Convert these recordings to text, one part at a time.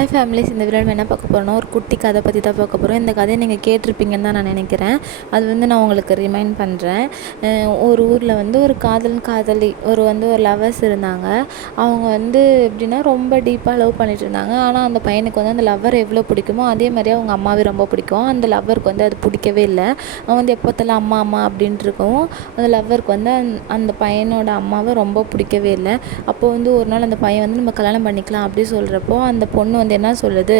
Hi families, இந்த வீடியோவில் என்ன பார்க்க போகிறோன்னா ஒரு குட்டி கதை பற்றி தான் பார்க்க போகிறோம். இந்த கதையை நீங்கள் கேட்டிருப்பீங்கன்னு தான் நான் நினைக்கிறேன். அது நான் உங்களுக்கு ரிமைண்ட் பண்ணுறேன். ஒரு ஊரில் ஒரு காதலி ஒரு லவ்வர்ஸ் இருந்தாங்க. அவங்க எப்படின்னா ரொம்ப டீப்பாக லவ் பண்ணிட்டு இருந்தாங்க. ஆனால் அந்த பையனுக்கு அந்த லவ்வர் எவ்வளோ பிடிக்குமோ அதே மாதிரி அவங்க அம்மாவே ரொம்ப பிடிக்கும். அந்த லவ்வருக்கு அது பிடிக்கவே இல்லை. அவன் எப்போத்தெல்லாம் அம்மா அம்மா அப்படின்ட்டு இருக்கவும் அந்த லவ்வருக்கு அந்த பையனோட அம்மாவை ரொம்ப பிடிக்கவே இல்லை. அப்போது ஒரு நாள் அந்த பையன் நம்ம கல்யாணம் பண்ணிக்கலாம் அப்படி சொல்கிறப்போ அந்த பொண்ணு என்ன சொல்லுது,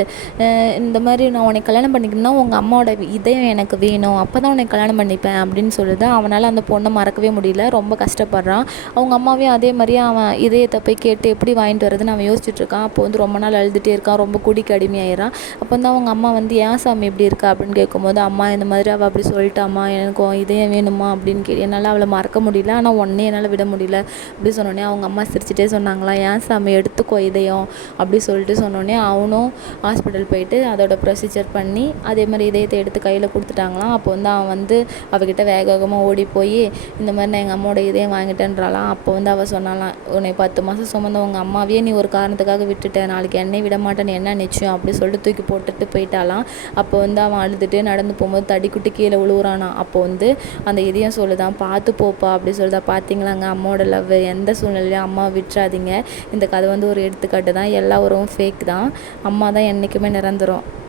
இந்த மாதிரி நான் உன்னை கல்யாணம் பண்ணிக்கணும்னா உங்கள் அம்மாவோட இதயம் எனக்கு வேணும், அப்போ தான் உன்னை கல்யாணம் பண்ணிப்பேன் அப்படின்னு சொல்லுது. அவனால் அந்த பொண்ணை மறக்கவே முடியல, ரொம்ப கஷ்டப்படுறான். அவங்க அம்மாவே அதே மாதிரியே அவன் இதயத்தை போய் கேட்டு எப்படி வாங்கிட்டு வரதுன்னு அவன் யோசிச்சுட்டு இருக்கான். அப்போ ரொம்ப நாள் அழுதுகிட்டே இருக்கான், ரொம்ப குடிக்கு அடிமையாயிரான். அப்போ அவங்க அம்மா ஏன் சாமி இப்படி இருக்கா அப்படின்னு கேட்கும்போது, அம்மா இந்த மாதிரி அவள் அப்படி சொல்லிட்டாம்மா, எனக்கு இதயம் வேணுமா அப்படின்னு என்னால் அவளை மறக்க முடியல, ஆனால் உடனே என்னால் விட முடியல அப்படி சொன்னோடனே அவங்க அம்மா சிரிச்சிட்டே சொன்னாங்களா, ஏன் சாமி எடுத்துக்கோ இதயம் அப்படி சொல்லிட்டு சொன்னோடனே அவனும் ஹாஸ்பிட்டல் போயிட்டு அதோட ப்ரொசீஜர் பண்ணி அதே மாதிரி இதயத்தை எடுத்து கையில் கொடுத்துட்டாங்களாம். அப்போ அவன் அவகிட்ட வேக வேகமாக ஓடி போய் இந்த மாதிரி நான் எங்கள் அம்மாவோட இதயம் வாங்கிட்டேன்றாலாம். அப்போ அவள் சொன்னாலாம், உன்னை 10 மாதம் சுமந்த உங்கள் அம்மாவையே நீ ஒரு காரணத்துக்காக விட்டுட்ட, நாளைக்கு என்னை விட மாட்டேன்னு என்ன நிச்சயம் அப்படி சொல்லிட்டு தூக்கி போட்டுட்டு போயிட்டாலாம். அப்போ அவன் அழுதுட்டு நடந்து போகும்போது தடிக்குட்டி கீழே விழுவுறானா. அப்போ அந்த இதயம் சொல்லுதான், பார்த்து போப்பா அப்படி சொல்லுதா. பார்த்தீங்களாங்க, அம்மாவோட லவ் எந்த சூழ்நிலையும் அம்மாவை விட்டுறாதீங்க. இந்த கதை ஒரு எடுத்துக்காட்டு தான். எல்லா உறவும் ஃபேக் தான், அம்மா தான் என்றைக்குமே நிரந்தரம்.